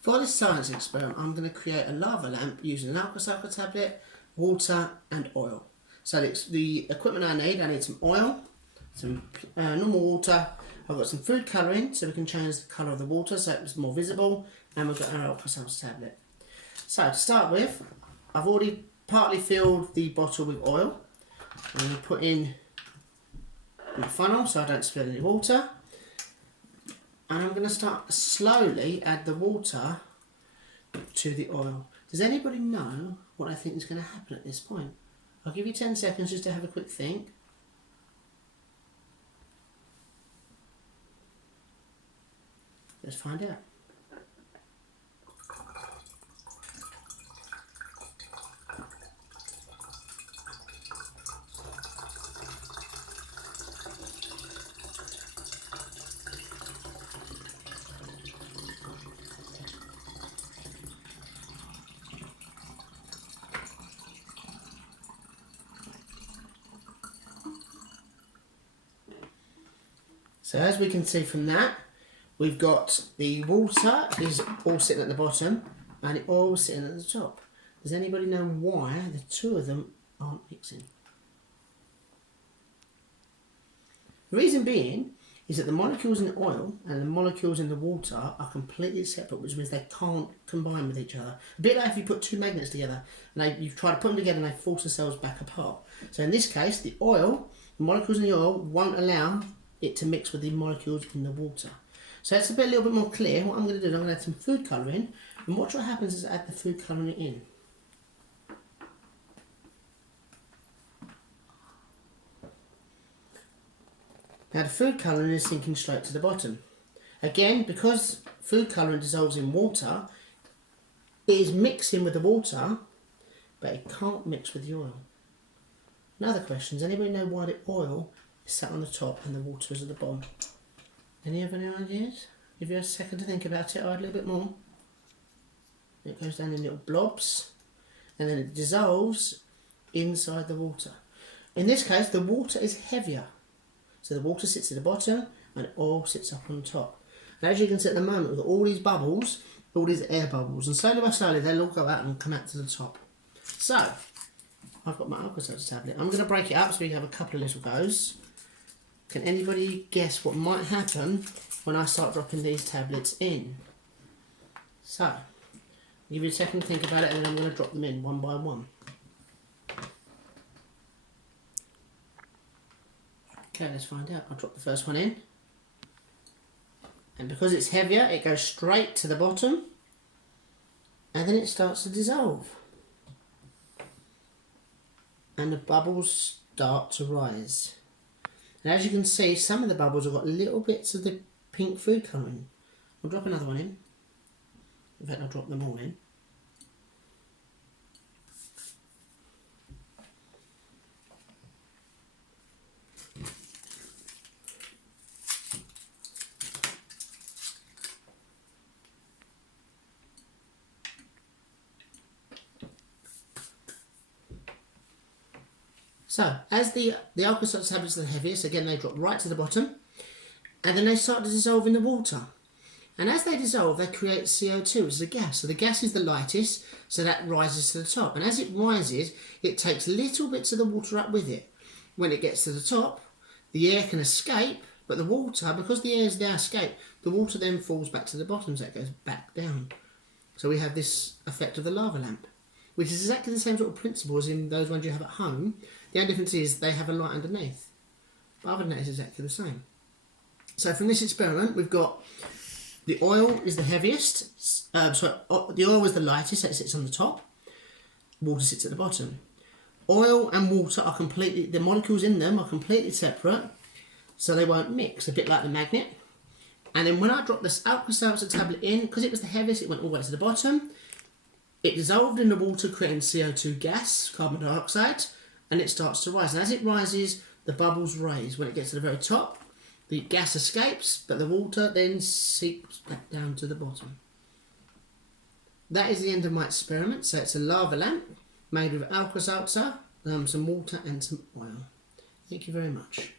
For this science experiment, I'm going to create a lava lamp using an Alka-Seltzer tablet, water and oil. So it's the equipment I need some oil, some normal water, I've got some food colouring so we can change the colour of the water so it's more visible, and we've got our Alka-Seltzer tablet. So to start with, I've already partly filled the bottle with oil. I'm going to put in my funnel so I don't spill any water. And I'm going to start slowly add the water to the oil. Does anybody know what I think is going to happen at this point? I'll give you 10 seconds just to have a quick think. Let's find out. So as we can see from that, we've got the water is all sitting at the bottom and the oil sitting at the top. Does anybody know why the two of them aren't mixing? The reason being is that the molecules in the oil and the molecules in the water are completely separate, which means they can't combine with each other. A bit like if you put two magnets together and you try to put them together and they force themselves back apart. So in this case, the molecules in the oil won't allow it to mix with the molecules in the water. So it's a little bit more clear. What I'm going to do is I'm going to add some food colouring, and watch what happens is I add the food colouring in. Now the food colouring is sinking straight to the bottom. Again, because food colouring dissolves in water, it is mixing with the water, but it can't mix with the oil. Another question, does anybody know why the oil is sat on the top and the water is at the bottom? Any ideas? Give you a second to think about it, or a little bit more. It goes down in little blobs and then it dissolves inside the water. In this case, the water is heavier. So the water sits at the bottom and the oil sits up on top. And as you can see at the moment, with all these bubbles, all these air bubbles, and slowly by slowly they'll all go out and come out to the top. So, I've got my Alka-Seltzer tablet. I'm going to break it up so we have a couple of little goes. Can anybody guess what might happen when I start dropping these tablets in? So, I'll give you a second to think about it and then I'm going to drop them in one by one. Okay, let's find out. I'll drop the first one in. And because it's heavier, it goes straight to the bottom. And then it starts to dissolve. And the bubbles start to rise. And as you can see, some of the bubbles have got little bits of the pink food colouring. I'll drop another one in. In fact, I'll drop them all in. So, as the Alka-Seltzer tablets are the heaviest, again they drop right to the bottom, and then they start to dissolve in the water. And as they dissolve, they create CO2, which is a gas. So the gas is the lightest, so that rises to the top. And as it rises, it takes little bits of the water up with it. When it gets to the top, the air can escape, but the water, because the air is now escaped, the water then falls back to the bottom, so it goes back down. So we have this effect of the lava lamp, which is exactly the same sort of principle as in those ones you have at home. The only difference is they have a light underneath. But other than that, it's exactly the same. So from this experiment, we've got the oil is the heaviest. The oil is the lightest, so it sits on the top. Water sits at the bottom. Oil and water are completely, the molecules in them are completely separate, so they won't mix, a bit like the magnet. And then when I dropped this Alka-Seltzer tablet in, because it was the heaviest, it went all the way to the bottom. It dissolved in the water, creating CO2 gas, carbon dioxide, and it starts to rise. And as it rises, the bubbles raise. When it gets to the very top, the gas escapes, but the water then seeps back down to the bottom. That is the end of my experiment. So it's a lava lamp made with Alka-Seltzer, some water and some oil. Thank you very much.